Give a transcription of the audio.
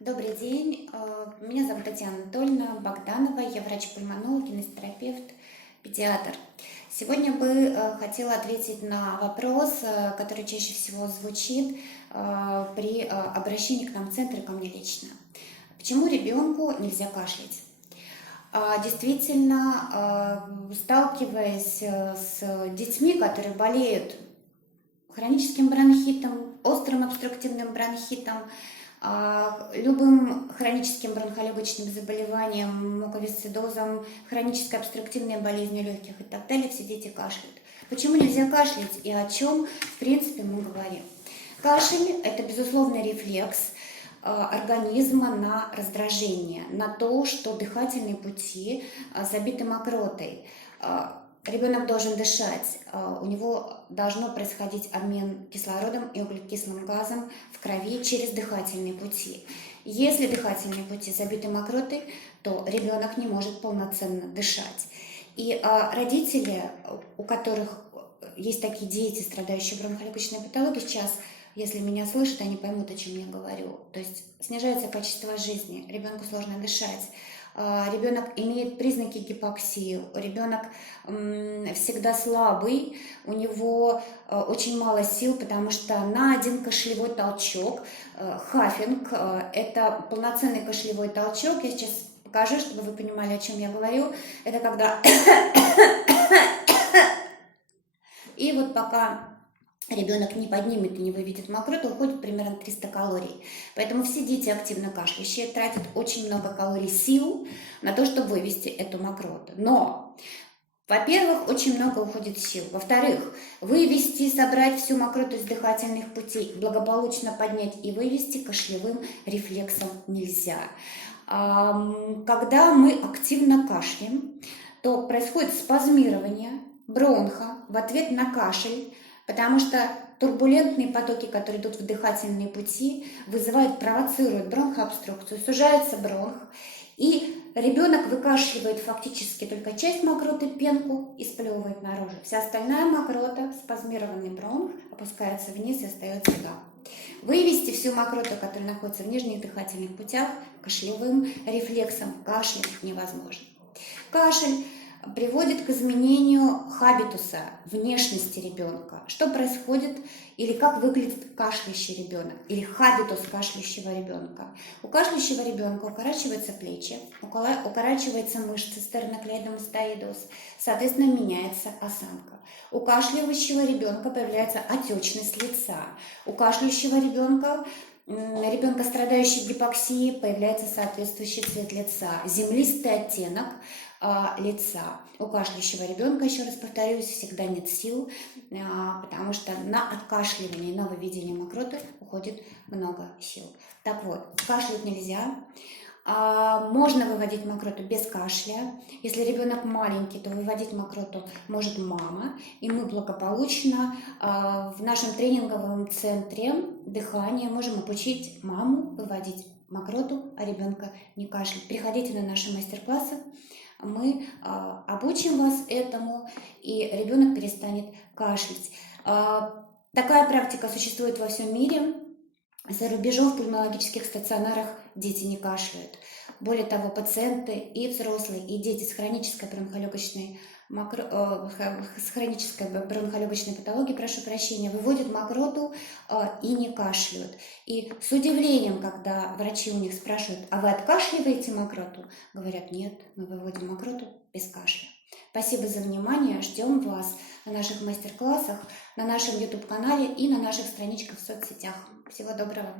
Добрый день. Меня зовут Татьяна Анатольевна Богданова. Я врач-пульмонолог, кинезитерапевт, педиатр. Сегодня бы хотела ответить на вопрос, который чаще всего звучит при обращении к нам в центр и ко мне лично. Почему ребенку нельзя кашлять? Действительно, сталкиваясь с детьми, которые болеют хроническим бронхитом, острым обструктивным бронхитом, любым хроническим бронхолегочным заболеванием, муковисцидозом, хронической обструктивной болезнью легких и так далее, все дети кашляют. Почему нельзя кашлять и о чем, в принципе, мы говорим? Кашель – это безусловный рефлекс организма на раздражение, на то, что дыхательные пути забиты мокротой. Ребенок должен дышать, у него должно происходить обмен кислородом и углекислым газом в крови через дыхательные пути. Если дыхательные пути забиты мокротой, то ребенок не может полноценно дышать. И родители, у которых есть такие дети, страдающие бронхолегочной патологией, сейчас, если меня слышат, они поймут, о чем я говорю. То есть снижается качество жизни, ребенку сложно дышать. Ребенок имеет признаки гипоксии, ребенок всегда слабый, у него очень мало сил, потому что на один кашлевой толчок, хафинг, это полноценный кашлевой толчок, я сейчас покажу, чтобы вы понимали, о чем я говорю, это когда и вот пока ребенок не поднимет и не выведет мокроту, уходит примерно 300 калорий. Поэтому все дети активно кашляющие тратят очень много калорий, сил на то, чтобы вывести эту мокроту. Но, во-первых, очень много уходит сил. Во-вторых, вывести, собрать всю мокроту из дыхательных путей, благополучно поднять и вывести кашлевым рефлексом нельзя. Когда мы активно кашляем, то происходит спазмирование бронха в ответ на кашель, потому что турбулентные потоки, которые идут в дыхательные пути, провоцируют бронхообструкцию, сужается бронх, и ребенок выкашливает фактически только часть мокроты, пенку, и сплевывает наружу. Вся остальная мокрота, спазмированный бронх, опускается вниз и остается там. Вывести всю мокроту, которая находится в нижних дыхательных путях, кашлевым рефлексом кашлем невозможно. Кашель приводит к изменению хабитуса, внешности ребенка. Что происходит или как выглядит кашляющий ребенок, или хабитус кашляющего ребенка. У кашляющего ребенка укорачиваются плечи, укорачиваются мышцы стерноклеидомастоидоз, соответственно, меняется осанка. У кашляющего ребенка появляется отечность лица. У кашляющего ребенка, страдающего гипоксией, появляется соответствующий цвет лица, землистый оттенок лица. У кашляющего ребенка, еще раз повторюсь, всегда нет сил, потому что на откашливание, на выведение мокроты уходит много сил. Так вот, кашлять нельзя. Можно выводить мокроту без кашля. Если ребенок маленький, то выводить мокроту может мама. И мы благополучно в нашем тренинговом центре дыхания можем обучить маму выводить мокроту, а ребенка не кашлять. Приходите на наши мастер-классы. Мы обучим вас этому, и ребенок перестанет кашлять. Такая практика существует во всем мире. За рубежом в пульмонологических стационарах дети не кашляют. Более того, пациенты и взрослые, и дети с хронической бронхолегочной патологией, прошу прощения, выводят мокроту и не кашляют. И с удивлением, когда врачи у них спрашивают: а вы откашливаете мокроту? Говорят: нет, мы выводим мокроту без кашля. Спасибо за внимание, ждем вас на наших мастер-классах, на нашем YouTube-канале и на наших страничках в соцсетях. Всего доброго!